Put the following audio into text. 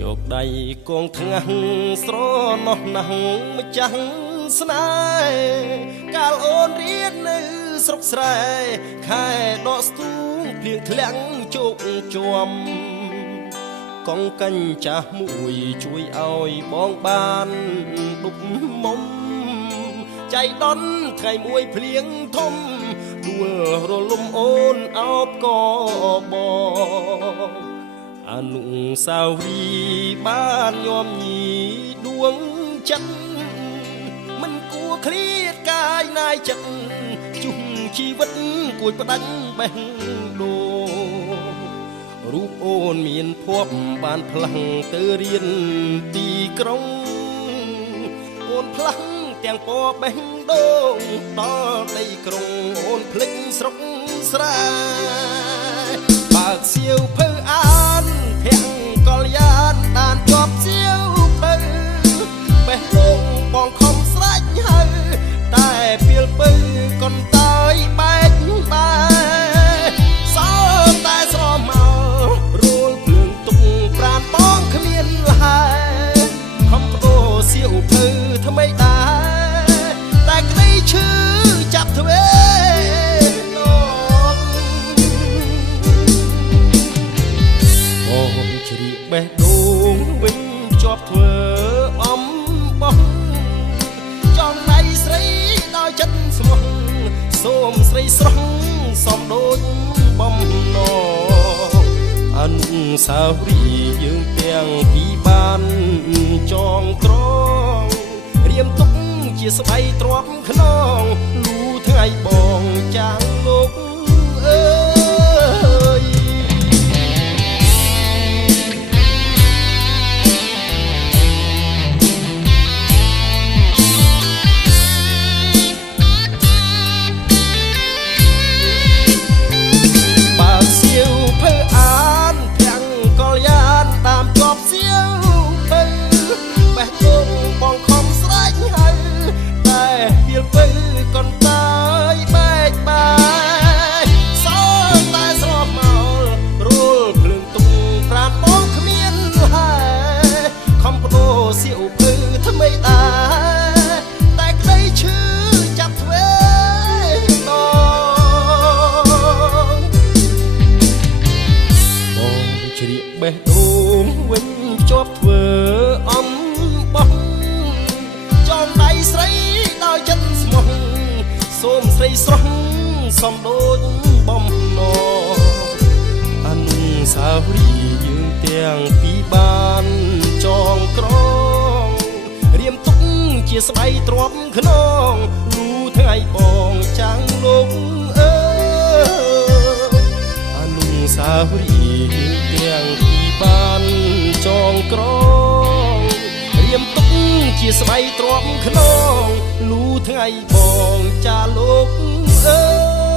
យកដៃគងថ្ងាស់ស្រណោះណាស់ម្ចាស់ស្នេហ៍កាលអូនរៀននៅស្រុកស្រែខែដកស្ទូងភ្លៀងធ្លាក់ជោគជាំកងកញ្ចាស់មួយជួយឲ្យបងបានដុកមុំចៃដន្យថ្ងៃមួយភ្លៀងធំដួលរលំអូនអោបកបងអនុស្សាវរីយ៍បានញោមញីដួងចិត្តមិនគួរឃ្លាតកាយណាយចិត្តជុំជីវិតគួយផ្ដាច់បេះដូងរូបអូនមានភ័ព្វបានផ្លាំងទៅរៀនទីក្រុងអូនផ្លាំងទាំងពណ៌បេះដូងដល់ដីក្រុងអូនភ្លេចស្រុកស្រែបើកសៀវភៅអានភ័ក្រកល្យានបានជាប់សៀវភៅបេះដូងបងខំស្រេចហើយតែពីលពៅកុនតើយបែកបែសោតែស្រមករួលភ្លើងទុកប្រានបងគ្មានលហើយខំបដូរសៀវភៅថ្មីដែរតែក្តីឈឺចាប់ទ្វេបងជ្រៀកបេះដូងវិញជាប់ធ្វើអំបោះចង់ដៃស្រីដោយចិត្តស្មោះសូមស្រីស្រស់សំដូចបំណងអនុស្សាវរីយ៍យើងទាំងពីរបានចងក្រងរៀមទុកជាស្បៃទ្រាំខ្នងលូថ្ងៃបងចាងលោកអើយសៀវភៅថ្មីដែរតែក្តីឈឺចាប់ទ្វេដងបងជ្រៀកបេះដូងវិញជាប់ធ្វើអំបោះចងដៃស្រីដោយចិត្តស្មោះសូមស្រីស្រស់សំដូចបំណងអនុស្សាវរីយ៍យើងទាំងពីរបានចងក្រងរៀមទុកជាស្បៃទ្រាំខ្នងលូថ្ងៃបងចាំងលោកអើអនុស្សាវរីយ៍ទាំងពីរបានចងក្រងរៀមទុកជាស្បៃទ្រាំខ្នងលូថ្ងៃបងចាលោកអើ